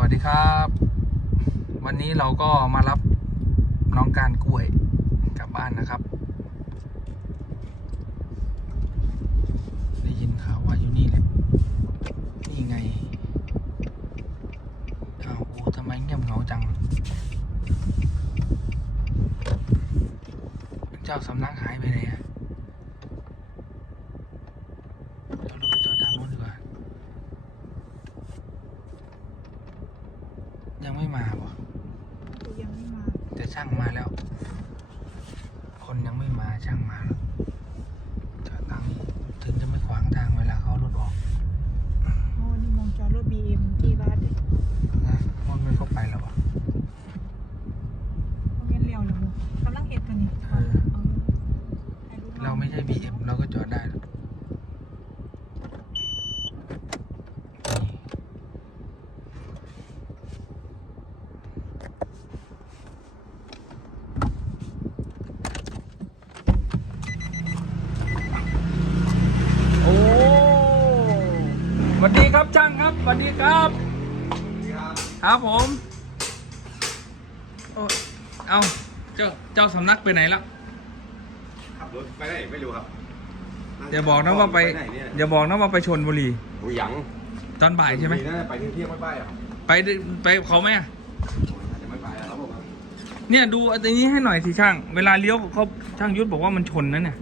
วัสดีครับ วันนี้เราก็มารับน้องการกล้วยกลับบ้านนะครับ ได้ยินข่าวว่าอยู่นี่แหละนี่ไงอ้าวโอ้ทำไมเงียบเหงาจังเจ้าสำนักหายไปไหนอะเดี๋ยวเราไปจอดทางโน้นดีกว่า ยังไม่มาบ่ กูยังไม่มา แต่ช่างมาแล้ว คน ยังไม่มาช่างมาแล้วจอดทางนี้ถึงจะไม่ขวางทางเวลาเขารถออก โอ้นี่มองจอรถบีเอ็มที่บ้านเลย นะมันไม่เข้าไปแล้ววะ เขาเงี้ยเลี้ยวเลยมึงกำลังเห็ดกันนี่ เออ เออให้ลูก เราไม่ใช่ BM เราก็จอดได้แล้วนี่โอ้สวัสดีครับช่างครับสวัสดีครับ ครับผมโอ้เอาเจ้าเจ้าสำนักไปไหนแล้วขับรถไปไหนไม่รู้ครับอย่าบอกนะว่าไปไหนเนี่ยอย่าบอกนะว่าไปชนบุรีโอ้ยยังตอนบ่ายใช่ไหมน่าจะไปเที่ยงๆไม่ไปอะไปดิไปเขาไหมอะอาจจะไม่ไปอะครับผมเนี่ยดูอันนี้ให้หน่อยสิช่าง เวลาเลี้ยวเขาช่างยุทธบอกว่ามันชนนะเนี่ย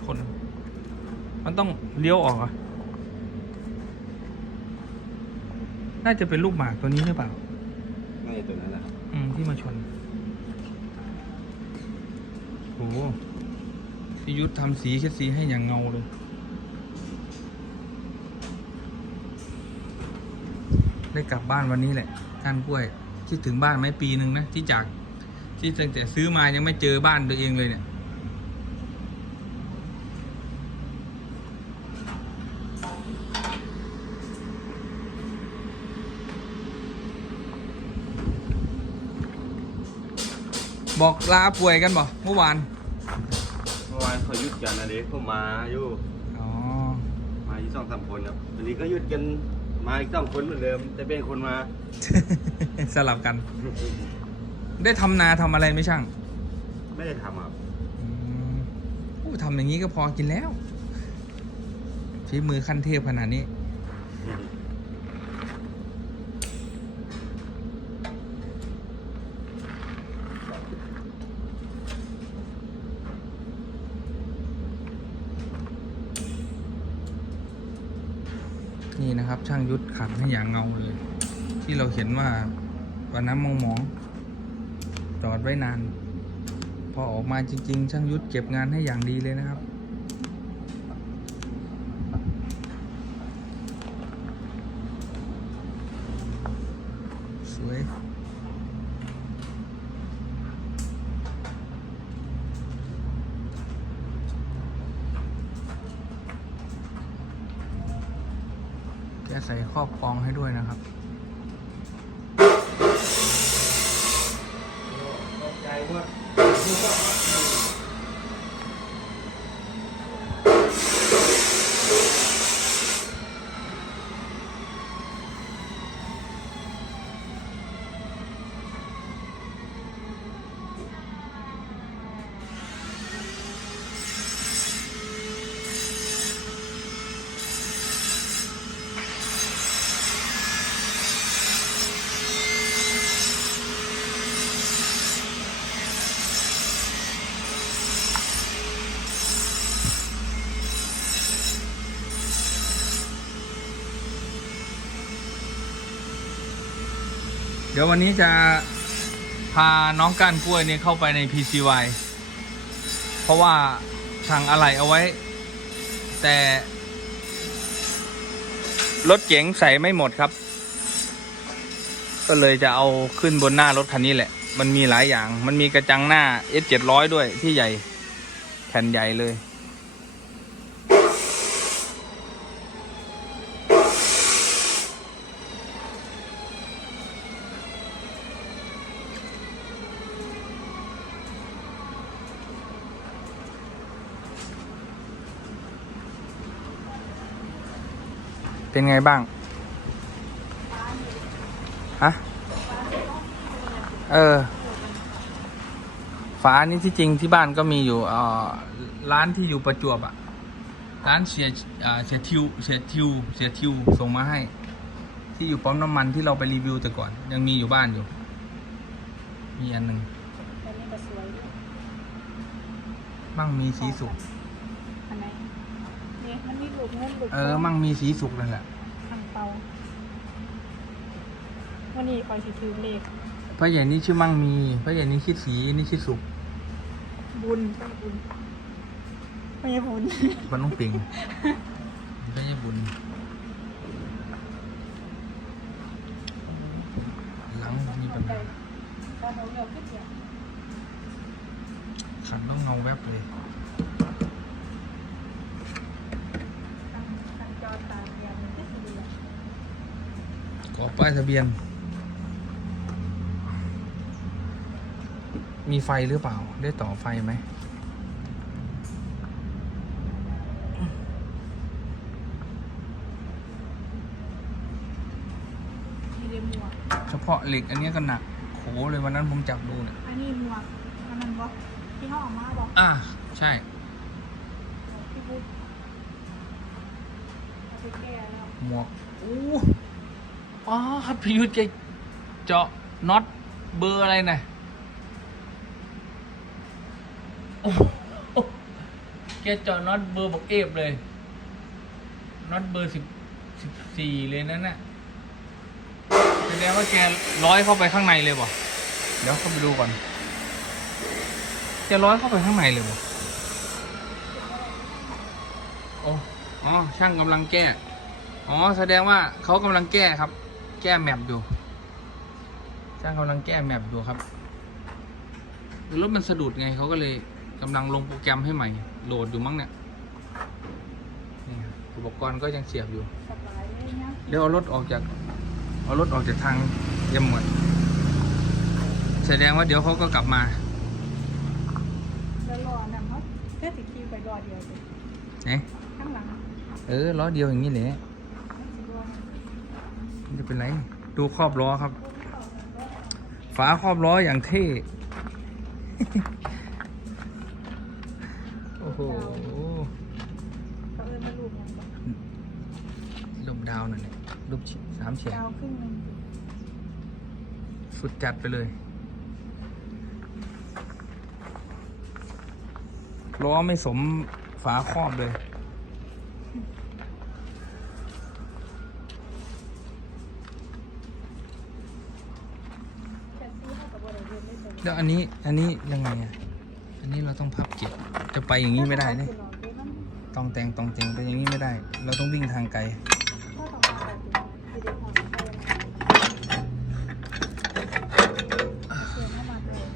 ชน มันต้องเลี้ยวออกอะ น่าจะเป็นลูกหมากตัวนี้หรือเปล่าไม่ตัวนั้นแหละครับอืมที่มาชนโอ้โหพี่ยุทธทำสีแค่สีให้อย่างเงาเลย ได้กลับบ้านวันนี้แหละก้านกล้วย คิดถึงบ้านไหมปีหนึ่งนะ ที่จาก ที่ตั้งแต่ซื้อมายังไม่เจอบ้านตัวเองเลยเนี่ย บอกลาป่วยกันบ่เมื่อวานเมื่อวานเขาหยุดกันนะเด็กผมมาอยู่อ๋อมาอีกสองสามคนครับวันนี้ก็หยุดกันมาอีกสองคนเหมือนเดิม แต่เป็นคนมา สลับกัน ได้ทำนาทำอะไรไหม่ช่างไม่ได้ทำครับอืมโอ้ทำอย่างนี้ก็พอกินแล้วฝีมือขั้นเทพขนาดนี้ นี่นะครับ ช่างยุทธขัดให้อย่างเงาเลย ที่เราเห็นว่าวันน้ำมองมองจอดไว้นาน พอออกมาจริง ๆ ช่างยุทธเก็บงานให้อย่างดีเลยนะครับสวย ใส่ครอบครองให้ด้วยนะครับใจว่า เดี๋ยววันนี้จะพาน้องก้านกล้วยเนี่ยเข้าไปใน PCY เพราะว่าสั่งอะไรเอาไว้ แต่ รถเก๋งใส่ไม่หมดครับ ก็เลยจะเอาขึ้นบนหน้ารถคันนี้แหละ มันมีหลายอย่าง มันมีกระจังหน้า S 7 0 0 ด้วยที่ใหญ่ แผ่นใหญ่เลย เป็นไงบ้าง ฮะ เออ ฝานี่ที่จริงที่บ้านก็มีอยู่เอ่อร้านที่อยู่ประจวบอะร้านเสียอ่าเสียทิวเสียทิวเสียทิวส่งมาให้ ที่อยู่ปั๊มน้ำมันที่เราไปรีวิวแต่ก่อน ยังมีอยู่บ้านอยู่ มีอันหนึ่งอันนี้ก็สวยด้วยมั่งมีสีสุกอันไหนนี่ มันมีลูกเงินลูกเออ มั่งมีสีสุกนั่นแหละอังเปาวันนี้คอยสิถือเลขพระใหญ่นี่ชื่อมั่งมีพระใหญ่นี่ชื่อสีนี่ชื่อสุกบุญใช่บุญไม่ใช่บุญมันต้องปิงพระใหญ่บุญ หลังมีปัญหาตอนเราเลือกขึ้นเนี่ยขันต้องเงาแวบเลย ทางทางจอตาเดียวมันก็สีเหลือง ขอ ป้ายทะเบียน มีไฟหรือเปล่า ได้ต่อไฟไหมมีเดหมวกเฉพาะเหล็กอันเนี้ยก็หนักโหเลยวันนั้นผมจับดูเนี่ย อันนี้หมวกอันนั้นบอกที่เขาเออกมาบอกอ่าใช่ พี่บุ๊คเอาไปแก้แล้ว หมวกอู้ อ๋อครับพิยุทธ์แกเจาะน็อตเบอร์อะไรนะโอ้โหแกเจาะน็อตเบอร์บอกเอฟเลยน็อตเบอร์สิบสิบสี่เลยนั่นน่ะแสดงว่าแกร้อยเข้าไปข้างในเลยบ่เดี๋ยวเข้าไปดูก่อนแกร้อยเข้าไปข้างในเลยบ่โอ้อ๋อช่างกำลังแก้ อ๋อ แสดงว่าเขากำลังแก้ครับ แก้แมปอยู่ช่างกำลังแก้แมปอยู่ครับรถมันสะดุดไงเขาก็เลยกำลังลงโปรแกรมให้ใหม่ โหลดอยู่มั้งเนี่ยนี่ครับอุปกรณ์ก็ยังเสียบอยู่ สบายเลยเนี่ยเดี๋ยวเอารถออกจาก เอารถออกจากทางเยี่ยมหมดแสดงว่าเดี๋ยวเขาก็กลับมาแล้วรอนั่นเขาแค่ติดคิวไปรอเดียวเลยเอ๊ะข้างหลัง เออล้อเดียวอย่างนี้แหละ มันสิรอมัน ไม่จะ เป็นไรดูครอบล้อครับ ฝาครอบล้ออย่างเท่ โอ้โหก็เอิญมาลูกอย่างแบบรูปดาวนั่นแหละรูปสามเฉียงดาวครึ่งหนึงสุดจัดไปเลย ล้อไม่สมฝาครอบเลย แคสซี่ให้กับบริเวณได้เลย แล้วอันนี้อันนี้ยังไงอะอันนี้เราต้องพับเก็บจะไปอย่างนี้ไม่ได้เนี่ยคือรอด้วยมันต้องแต่งต้องแต่งไปอย่างนี้ไม่ได้ เราต้องวิ่งทางไกลถ้าต่อมาแบบนี้คือเดี๋ยวหอมไปแล้วเชิญเข้ามาเลย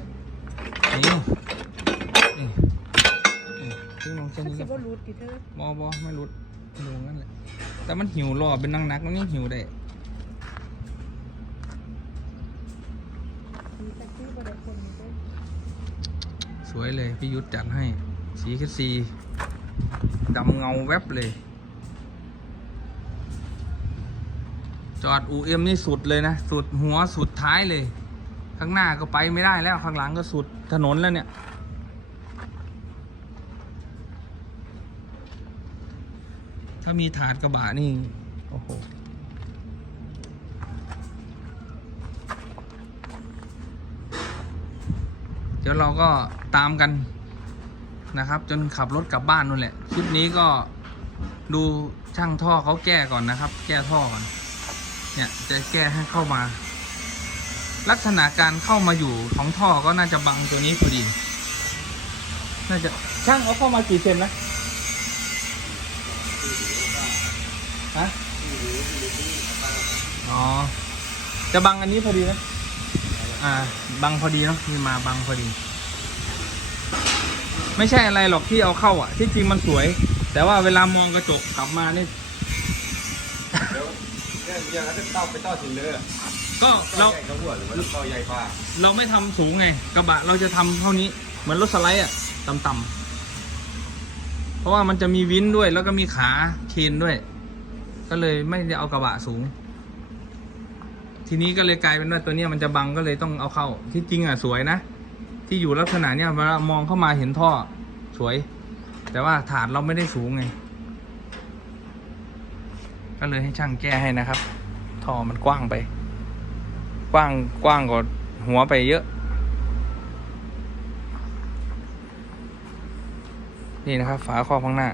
นี่นี่นี่ที่มองเส้นถ้านี้คิก็ดว่ารูดดิเธอบอบอไม่รุดดูงั้นแหละแต่มันหิวรอเป็นนักนักๆมันยังหิวได้ มีแท็กซี่บริคนนี้ด้วย ส วยเลย พี่ยุทธจัดให้ สีแค่สีดำเงาแวบเลย จอดอูเอ็มนี่สุดเลยนะ สุดหัวสุดท้ายเลย ข้างหน้าก็ไปไม่ได้แล้ว ข้างหลังก็สุดถนนแล้วเนี่ย ถ้ามีถาดกระบะนี่ โอ้โห เดี๋ยวเราก็ตามกันนะครับ จนขับรถกลับบ้านนู่นแหละคลิปนี้ก็ดูช่างท่อเขาแก้ก่อนนะครับ แก้ท่อก่อนเนี่ยจะแก้ให้เข้ามา ลักษณะการเข้ามาอยู่ของท่อก็น่าจะบังตัวนี้พอดีน่าจะช่างเอาเข้ามากี่เซนนะฮะอ๋อจะบังอันนี้พอดีนะ อ่า บังพอดีเนาะที่มาบังพอดี ไม่ใช่อะไรหรอกที่เอาเข้าอะ ที่จริงมันสวย แต่ว่าเวลามองกระจกกลับมานี่เดี๋ยวเนี่ยอย่างนั้นเต้าไปเต้าถึงเลยก็เราใหญ่กระหัวหรือว่าเต้าใหญ่กว่าเราไม่ทำสูงไง กระบะเราจะทำเท่านี้ เหมือนรถสไลด์อะต่ำๆเพราะว่ามันจะมีวินด้วย แล้วก็มีขาเคนด้วย ก็เลยไม่ได้เอากระบะสูง ทีนี้ก็เลยกลายเป็นว่าตัวเนี้ยมันจะบังก็เลยต้องเอาเข้า ที่จริงอะสวยนะ ที่อยู่ลักษณะเนี้ยเวลามองเข้ามาเห็นท่อสวย แต่ว่าฐานเราไม่ได้สูงไง ก็เลยให้ช่างแก้ให้นะครับ ท่อมันกว้างไป กว้างกว้างกว่าหัวไปเยอะ นี่นะครับ ฝาครอบข้างหน้า